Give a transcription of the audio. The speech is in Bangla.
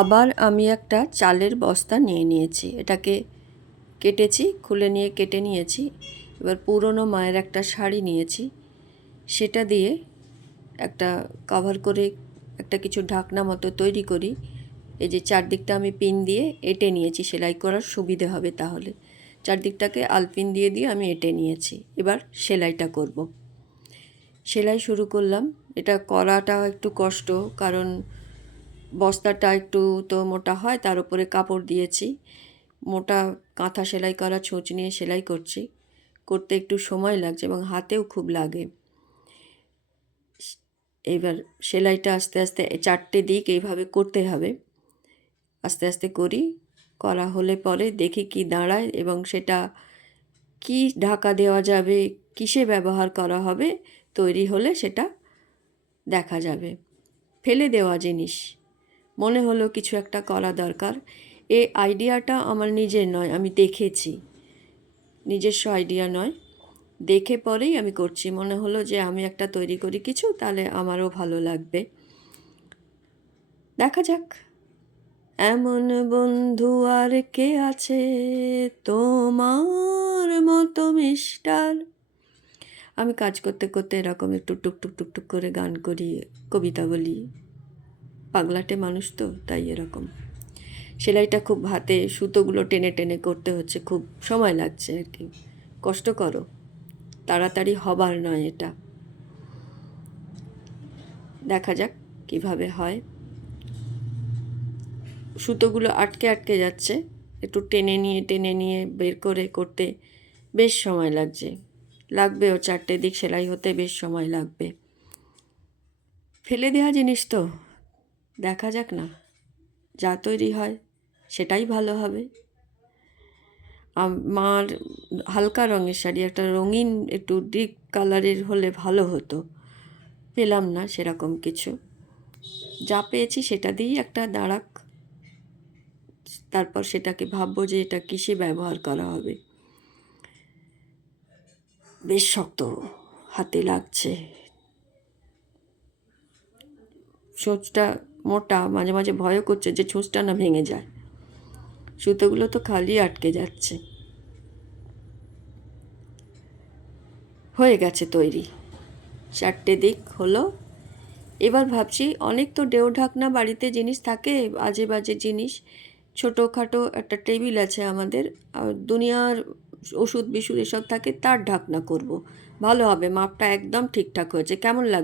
আবার আমি একটা চালের বস্তা নিয়ে নিয়েছি, এটাকে কেটেছি, খুলে নিয়ে কেটে নিয়েছি। এবার পুরনো মায়ের একটা শাড়ি নিয়েছি, সেটা দিয়ে একটা কভার করে একটা কিছু ঢাকনা মতো তৈরি করি। এই যে চারদিকটা আমি পিন দিয়ে এঁটে নিয়েছি, সেলাই করার সুবিধে হবে, তাহলে চারদিকটাকে আলপিন দিয়ে দিয়ে আমি এঁটে নিয়েছি। এবার সেলাইটা করব। সেলাই শুরু করলাম। এটা করাটা একটু কষ্ট, কারণ বস্তাটা একটু তো মোটা হয়, তার উপরে কাপড় দিয়েছি। মোটা কাঁথা সেলাই করা ছুঁচ নিয়ে সেলাই করছি, করতে একটু সময় লাগছে এবং হাতেও খুব লাগে। এবার সেলাইটা আস্তে আস্তে চারটে দিক এইভাবে করতে হবে, আস্তে আস্তে করি। করা হলে পরে দেখি কি দাঁড়ায় এবং সেটা কি ঢাকা দেওয়া যাবে, কিসে ব্যবহার করা হবে, তৈরি হলে সেটা দেখা যাবে। ফেলে দেওয়া জিনিস মনে হলো কিছু একটা করা দরকার। এই আইডিয়াটা আমার নিজের নয়, আমি দেখেছি, নিজস্ব আইডিয়া নয়, দেখে পরেই আমি করছি। মনে হলো যে আমি একটা তৈরি করি কিছু, তাহলে আমারও ভালো লাগবে। দেখা যাক। এমন বন্ধু আর কে আছে তোমার মতো মিস্টার। আমি কাজ করতে করতে এরকম একটু টুকটুক টুকটুক করে গান করি, কবিতা বলি। পাগলাটে মানুষ তো, তাই এরকম। সেলাইটা খুব হাতে সুতোগুলো টেনে টেনে করতে হচ্ছে, খুব সময় লাগছে আর কি। কষ্ট করো, তাড়াতাড়ি হবার নয় এটা। দেখা যাক কিভাবে হয়। সুতোগুলো আটকে আটকে যাচ্ছে, একটু টেনে নিয়ে বের করে করতে বেশ সময় লাগবেও। চারটে দিক সেলাই হতে বেশ সময় লাগবে। ফেলে দেওয়া জিনিস তো, দেখা যাক না, যা তৈরি হয় সেটাই ভালো হবে। আমার হালকা রঙের শাড়ি, একটা রঙিন একটু ডিপ কালারের হলে ভালো হতো, পেলাম না সেরকম কিছু। যা পেয়েছি সেটা দিয়েই একটা দাঁড়াক, তারপর সেটাকে ভাববো যে এটা কিসে ব্যবহার করা হবে। বেশ শক্ত হাতে লাগছে, ছুঁচটা মোটা, মাঝে মাঝে ভয়ও করছে যে ছুঁচটা না ভেঙে যায়। সুতোগুলো তো খালি আটকে যাচ্ছে। হয়ে গেছে তৈরি, চারটে দিক হলো। এবার ভাবছি, অনেক তো ডেও ঢাকনা বাড়িতে জিনিস থাকে, বাজে বাজে জিনিস। ছোটোখাটো একটা টেবিল আছে আমাদের, দুনিয়ার ওষুধ বিষুধ এসব থাকে, তার ঢাকনা করব। ভালো হবে, মাপটা একদম ঠিকঠাক হয়েছে। কেমন লাগবে?